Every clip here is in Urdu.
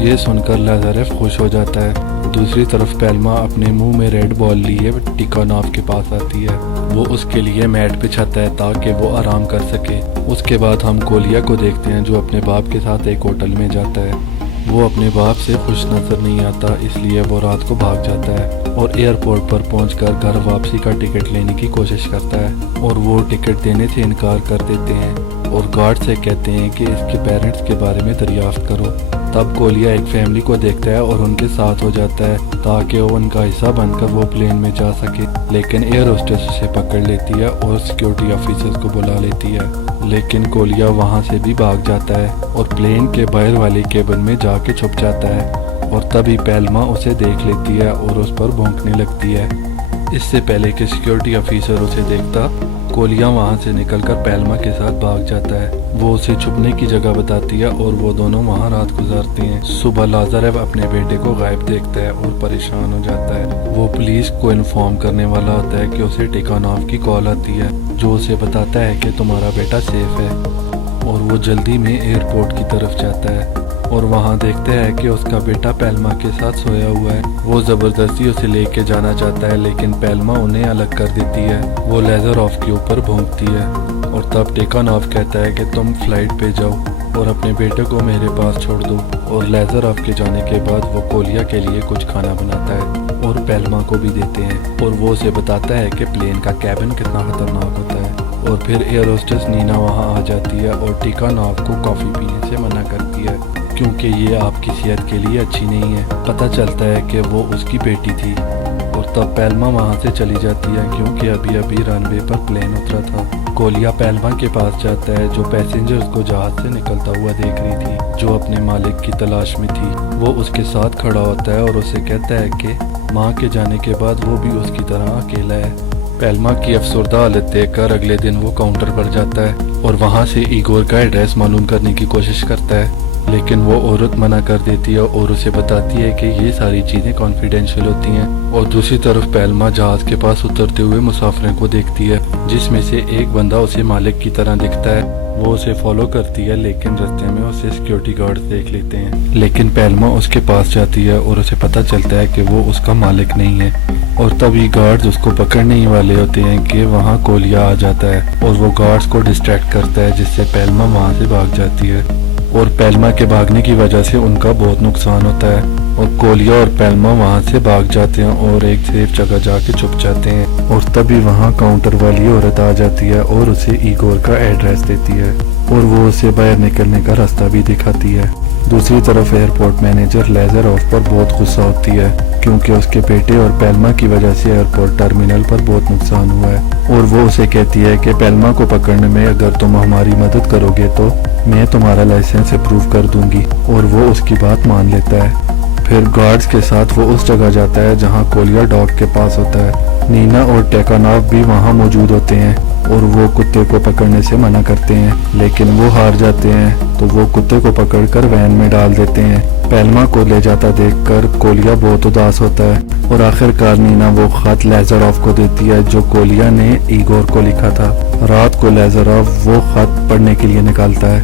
یہ سن کر لازارف خوش ہو جاتا ہے۔ دوسری طرف پیلما اپنے منہ میں ریڈ بال لیے ٹیکانوف کے پاس آتی ہے۔ وہ اس کے لیے میٹ بچھاتا ہے تاکہ وہ آرام کر سکے۔ اس کے بعد ہم کولیا کو دیکھتے ہیں جو اپنے باپ کے ساتھ ایک ہوٹل میں جاتا ہے۔ وہ اپنے باپ سے خوش نظر نہیں آتا، اس لیے وہ رات کو بھاگ جاتا ہے اور ایئرپورٹ پر پہنچ کر گھر واپسی کا ٹکٹ لینے کی کوشش کرتا ہے اور وہ ٹکٹ دینے سے انکار کر دیتے ہیں اور گارڈ سے کہتے ہیں کہ اس کے پیرنٹس کے بارے میں دریافت کرو۔ تب کولیا ایک فیملی کو دیکھتا ہے اور ان کے ساتھ ہو جاتا ہے تاکہ وہ ان کا حصہ بن کر وہ پلین میں جا سکے، لیکن ایئر ہوسٹس اسے پکڑ لیتی ہے اور سیکیورٹی آفیسرز کو بلا لیتی ہے، لیکن کولیا وہاں سے بھی بھاگ جاتا ہے اور پلین کے باہر والے کیبن میں جا کے چھپ جاتا ہے اور تبھی پیلما اسے دیکھ لیتی ہے اور اس پر بھونکنے لگتی ہے۔ اس سے پہلے کہ سیکیورٹی آفیسر اسے دیکھتا، کولیا وہاں سے نکل کر پیلما کے ساتھ بھاگ جاتا ہے۔ وہ اسے چھپنے کی جگہ بتاتی ہے اور وہ دونوں وہاں رات گزارتے ہیں۔ صبح لازارف اپنے بیٹے کو غائب دیکھتا ہے اور پریشان ہو جاتا ہے۔ وہ پولیس کو انفارم کرنے والا ہوتا ہے کہ اسے ٹیکانوف کی کال آتی ہے جو اسے بتاتا ہے کہ تمہارا بیٹا سیف ہے، اور وہ جلدی میں ایئرپورٹ کی طرف جاتا ہے اور وہاں دیکھتا ہے کہ اس کا بیٹا پیلما کے ساتھ سویا ہوا ہے۔ وہ زبردستی اسے لے کے جانا چاہتا ہے لیکن پیلما انہیں الگ کر دیتی ہے۔ وہ لازارف کے اوپر بھونکتی ہے اور تب ٹیکانوف کہتا ہے کہ تم فلائٹ پہ جاؤ اور اپنے بیٹے کو میرے پاس چھوڑ دو، اور لازارف کے جانے کے بعد وہ کولیا کے لیے کچھ کھانا بناتا ہے اور پیلما کو بھی دیتے ہیں اور وہ اسے بتاتا ہے کہ پلین کا کیبن کتنا خطرناک ہوتا ہے۔ اور پھر ایئر ہوسٹس نینا وہاں آ جاتی ہے اور ٹیکانوف کو کافی پینے سے منع کرتی ہے کیونکہ یہ آپ کی صحت کے لیے اچھی نہیں ہے۔ پتہ چلتا ہے کہ وہ اس کی بیٹی تھی اور تب پیلما وہاں سے چلی جاتی ہے کیونکہ ابھی رن وے پر پلین اترا تھا۔ کولیا پیلما کے پاس جاتا ہے جو پیسنجرز کو جہاز سے نکلتا ہوا دیکھ رہی تھی، جو اپنے مالک کی تلاش میں تھی۔ وہ اس کے ساتھ کھڑا ہوتا ہے اور اسے کہتا ہے کہ ماں کے جانے کے بعد وہ بھی اس کی طرح اکیلا ہے۔ پیلما کی افسردہ حالت دیکھ کر اگلے دن وہ کاؤنٹر پر جاتا ہے اور وہاں سے ایگور کا ایڈریس معلوم کرنے کی کوشش کرتا ہے، لیکن وہ عورت منع کر دیتی ہے اور اسے بتاتی ہے کہ یہ ساری چیزیں کانفیڈینشیل ہوتی ہیں۔ اور دوسری طرف پیلما جہاز کے پاس اترتے ہوئے مسافروں کو دیکھتی ہے جس میں سے ایک بندہ اسے مالک کی طرح دکھتا ہے۔ وہ اسے فالو کرتی ہے لیکن رستے میں اسے سیکیورٹی گارڈ دیکھ لیتے ہیں، لیکن پیلما اس کے پاس جاتی ہے اور اسے پتہ چلتا ہے کہ وہ اس کا مالک نہیں ہے، اور تبھی گارڈز اس کو پکڑنے ہی والے ہوتے ہیں کہ وہاں کولیا آ جاتا ہے اور وہ گارڈز کو ڈسٹریکٹ کرتا ہے جس سے پیلما وہاں سے بھاگ جاتی ہے، اور پیلما کے بھاگنے کی وجہ سے ان کا بہت نقصان ہوتا ہے اور کولیا اور پیلما وہاں سے بھاگ جاتے ہیں اور ایک سیف جگہ جا کے چھپ جاتے ہیں۔ اور تبھی وہاں کاؤنٹر والی عورت آ جاتی ہے اور اسے ایگور کا ایڈریس دیتی ہے اور وہ اسے باہر نکلنے کا راستہ بھی دکھاتی ہے۔ دوسری طرف ایئرپورٹ مینیجر لازارف پر بہت غصہ ہوتی ہے کیونکہ اس کے بیٹے اور پیلما کی وجہ سے ایئرپورٹ ٹرمینل پر بہت نقصان ہوا ہے، اور وہ اسے کہتی ہے کہ پیلما کو پکڑنے میں اگر تم ہماری مدد کرو گے تو میں تمہارا لائسنس اپروو کر دوں گی، اور وہ اس کی بات مان لیتا ہے۔ پھر گارڈز کے ساتھ وہ اس جگہ جاتا ہے جہاں کولیا ڈاگ کے پاس ہوتا ہے۔ نینا اور ٹیکانوف بھی وہاں موجود ہوتے ہیں اور وہ کتے کو پکڑنے سے منع کرتے ہیں، لیکن وہ ہار جاتے ہیں تو وہ کتے کو پکڑ کر وین میں ڈال دیتے ہیں۔ پیلما کو لے جاتا دیکھ کر کولیا بہت اداس ہوتا ہے اور آخر کار نینا وہ خط لازارف کو دیتی ہے جو کولیا نے ایگور کو لکھا تھا۔ رات کو لازارف وہ خط پڑھنے کے لیے نکالتا ہے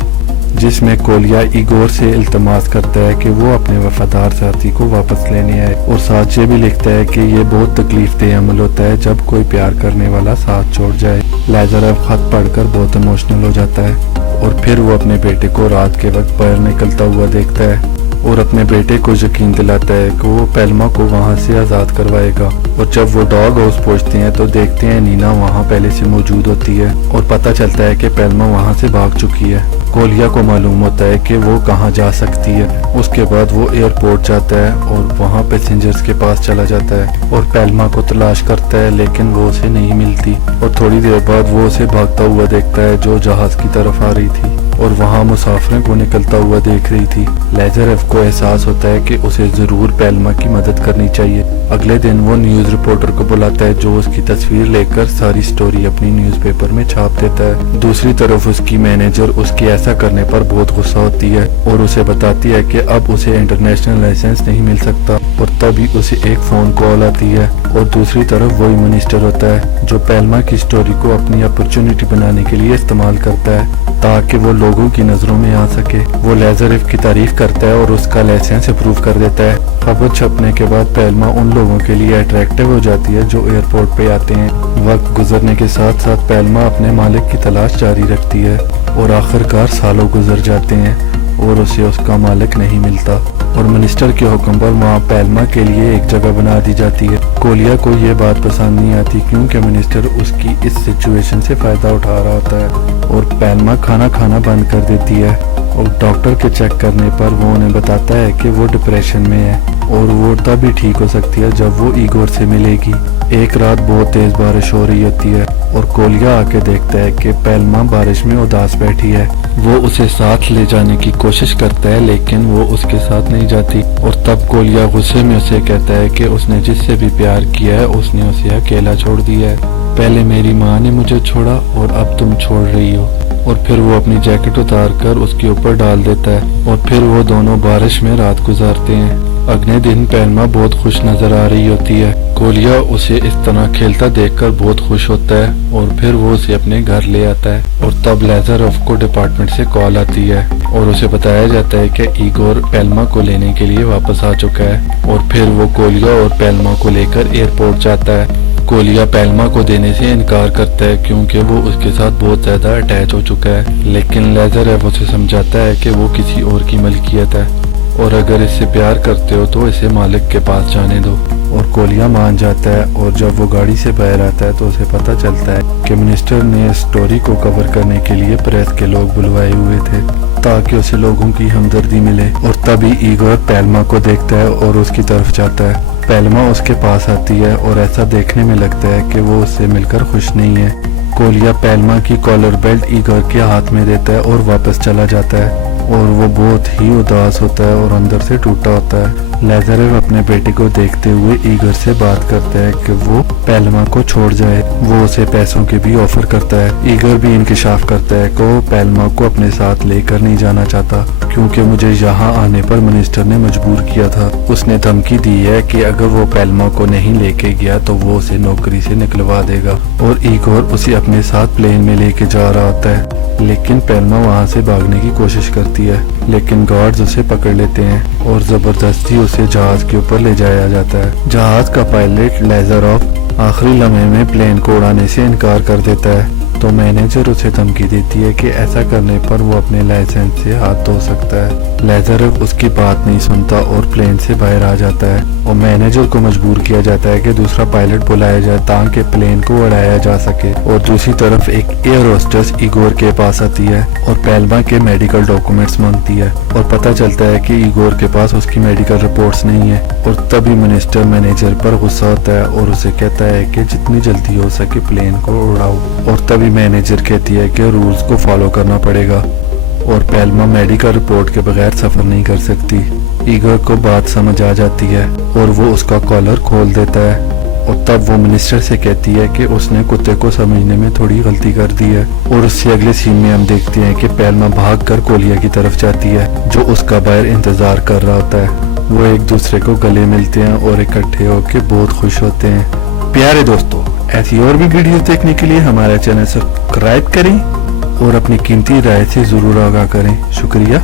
جس میں کولیا ایگور سے التماس کرتا ہے کہ وہ اپنے وفادار ساتھی کو واپس لینے آئے، اور ساتھ یہ بھی لکھتا ہے کہ یہ بہت تکلیف دہ عمل ہوتا ہے جب کوئی پیار کرنے والا ساتھ چھوڑ جائے۔ لازارف خط پڑھ کر بہت ایموشنل ہو جاتا ہے اور پھر وہ اپنے بیٹے کو رات کے وقت باہر نکلتا ہوا دیکھتا ہے اور اپنے بیٹے کو یقین دلاتا ہے کہ وہ پیلما کو وہاں سے آزاد کروائے گا۔ اور جب وہ ڈاگ ہاؤس پہنچتے ہیں تو دیکھتے ہیں نینا وہاں پہلے سے موجود ہوتی ہے اور پتہ چلتا ہے کہ پیلما وہاں سے بھاگ چکی ہے۔ کولیا کو معلوم ہوتا ہے کہ وہ کہاں جا سکتی ہے۔ اس کے بعد وہ ایئرپورٹ جاتا ہے اور وہاں پیسنجرز کے پاس چلا جاتا ہے اور پیلما کو تلاش کرتا ہے لیکن وہ اسے نہیں ملتی، اور تھوڑی دیر بعد وہ اسے بھاگتا ہوا دیکھتا ہے جو جہاز کی طرف آ رہی تھی اور وہاں مسافروں کو نکلتا ہوا دیکھ رہی تھی۔ لازارف کو احساس ہوتا ہے کہ اسے ضرور پیلما کی مدد کرنی چاہیے۔ اگلے دن وہ نیوز رپورٹر کو بلاتا ہے جو اس کی تصویر لے کر ساری سٹوری اپنی نیوز پیپر میں چھاپ دیتا ہے۔ دوسری طرف اس کی مینیجر اس کی ایسا کرنے پر بہت غصہ ہوتی ہے اور اسے بتاتی ہے کہ اب اسے انٹرنیشنل لائسنس نہیں مل سکتا، اور تبھی اسے ایک فون کال آتی ہے اور دوسری طرف وہی منسٹر ہوتا ہے جو پیلما کی سٹوری کو اپنی اپرچونٹی بنانے کے لیے استعمال کرتا ہے تاکہ وہ لوگوں کی نظروں میں آ سکے۔ وہ لیزاروف کی تعریف کرتا ہے اور اس کا لائسنس اپروو کر دیتا ہے۔ خبر چھپنے کے بعد پیلما ان لوگوں کے لیے اٹریکٹیو ہو جاتی ہے جو ایئرپورٹ پہ آتے ہیں۔ وقت گزرنے کے ساتھ ساتھ پیلما اپنے مالک کی تلاش جاری رکھتی ہے اور آخرکار سالوں گزر جاتے ہیں اور اسے اس کا مالک نہیں ملتا، اور منسٹر کے حکم پر وہاں پیلما کے لیے ایک جگہ بنا دی جاتی ہے۔ کولیا کو یہ بات پسند نہیں آتی کیونکہ منسٹر اس کی اس سچویشن سے فائدہ اٹھا رہا ہوتا ہے، اور پیلما کھانا کھانا بند کر دیتی ہے، اور ڈاکٹر کے چیک کرنے پر وہ انہیں بتاتا ہے کہ وہ ڈپریشن میں ہے اور وہ تبھی ٹھیک ہو سکتی ہے جب وہ ایگور سے ملے گی۔ ایک رات بہت تیز بارش ہو رہی ہوتی ہے اور کولیا آ کے دیکھتا ہے کہ پیلما بارش میں اداس بیٹھی ہے۔ وہ اسے ساتھ لے جانے کی کوشش کرتا ہے لیکن وہ اس کے ساتھ نہیں جاتی، اور تب کولیا غصے میں اسے کہتا ہے کہ اس نے جس سے بھی پیار کیا ہے اس نے اسے اکیلا چھوڑ دیا ہے۔ پہلے میری ماں نے مجھے چھوڑا اور اب تم چھوڑ رہی ہو، اور پھر وہ اپنی جیکٹ اتار کر اس کے اوپر ڈال دیتا ہے اور پھر وہ دونوں بارش میں رات گزارتے ہیں۔ اگلے دن پیلما بہت خوش نظر آ رہی ہوتی ہے۔ کولیا اسے اس طرح کھیلتا دیکھ کر بہت خوش ہوتا ہے اور پھر وہ اسے اپنے گھر لے آتا ہے، اور تب لیزاروف کو ڈپارٹمنٹ سے کال آتی ہے اور اسے بتایا جاتا ہے کہ ایگور پیلما کو لینے کے لیے واپس آ چکا ہے، اور پھر وہ کولیا اور پیلما کو لے کر ایئرپورٹ جاتا ہے۔ کولیا پیلما کو دینے سے انکار کرتا ہے کیونکہ وہ اس کے ساتھ بہت زیادہ اٹیچ ہو چکا ہے، لیکن لیزاروف اسے سمجھاتا ہے کہ وہ کسی اور کی ملکیت ہے اور اگر اس سے پیار کرتے ہو تو اسے مالک کے پاس جانے دو، اور کولیا مان جاتا ہے۔ اور جب وہ گاڑی سے باہر آتا ہے تو اسے پتہ چلتا ہے کہ منسٹر نے اس سٹوری کو کور کرنے کے لیے پریس کے لوگ بلوائے ہوئے تھے تاکہ اسے لوگوں کی ہمدردی ملے، اور تبھی ایگور پیلما کو دیکھتا ہے اور اس کی طرف جاتا ہے۔ پیلما اس کے پاس آتی ہے اور ایسا دیکھنے میں لگتا ہے کہ وہ اس سے مل کر خوش نہیں ہے۔ کولیا پیلما کی کالر بیلٹ ایگور کے ہاتھ میں دیتا ہے اور واپس چلا جاتا ہے، اور وہ بہت ہی اداس ہوتا ہے اور اندر سے ٹوٹا ہوتا ہے۔ لیزاروف اپنے بیٹے کو دیکھتے ہوئے ایگور سے بات کرتا ہے کہ وہ پیلما کو چھوڑ جائے، وہ اسے پیسوں کے بھی آفر کرتا ہے۔ ایگور بھی انکشاف کرتا ہے کہ وہ پیلما کو اپنے ساتھ لے کر نہیں جانا چاہتا کیونکہ مجھے یہاں آنے پر منسٹر نے مجبور کیا تھا۔ اس نے دھمکی دی ہے کہ اگر وہ پیلما کو نہیں لے کے گیا تو وہ اسے نوکری سے نکلوا دے گا، اور ایگور اسے اپنے ساتھ پلین میں لے کے جا رہا ہوتا ہے، لیکن پیلما وہاں سے بھاگنے کی کوشش کرتی ہے لیکن گارڈز اسے پکڑ لیتے ہیں اور زبردستی اسے جہاز کے اوپر لے جایا جاتا ہے۔ جہاز کا پائلٹ لیزاروف آخری لمحے میں پلین کو اڑانے سے انکار کر دیتا ہے تو مینیجر اسے دھمکی دیتی ہے کہ ایسا کرنے پر وہ اپنے لائسنس سے ہاتھ دھو سکتا ہے۔ لیزاروف اس کی بات نہیں سنتا اور پلین سے باہر آ جاتا ہے، اور مینیجر کو مجبور کیا جاتا ہے کہ دوسرا پائلٹ بلایا جائے تاکہ پلین کو اڑایا جا سکے، اور دوسری طرف ایک ایئر ہوسٹس ایگور کے پاس آتی ہے اور پیلما کے میڈیکل ڈاکومنٹس مانگتی ہے، اور پتہ چلتا ہے کہ ایگور کے پاس اس کی میڈیکل رپورٹس نہیں ہے، اور تبھی منسٹر مینیجر پر غصہ ہوتا ہے اور اسے کہتا ہے کہ جتنی جلدی ہو سکے پلین کو اڑاؤ، اور تبھی مینیجر کہتی ہے کہ رولز کو فالو کرنا پڑے گا اور پیلما میڈیکل رپورٹ کے بغیر سفر نہیں کر سکتی۔ ایگور کو بات سمجھ آ جاتی ہے اور وہ اس کا کالر کھول دیتا ہے، اور تب وہ منسٹر سے کہتی ہے کہ اس نے کتے کو سمجھنے میں تھوڑی غلطی کر دی ہے، اور اس سے اگلے سین میں ہم دیکھتے ہیں کہ پیلما بھاگ کر کولیا کی طرف جاتی ہے جو اس کا باہر انتظار کر رہا ہوتا ہے۔ وہ ایک دوسرے کو گلے ملتے ہیں اور اکٹھے ہو کے بہت خوش ہوتے ہیں۔ پیارے دوستو، ایسی اور بھی ویڈیوز دیکھنے کے لیے ہمارا چینل سبسکرائب کریں اور اپنی قیمتی رائے سے ضرور آگاہ کریں۔ شکریہ۔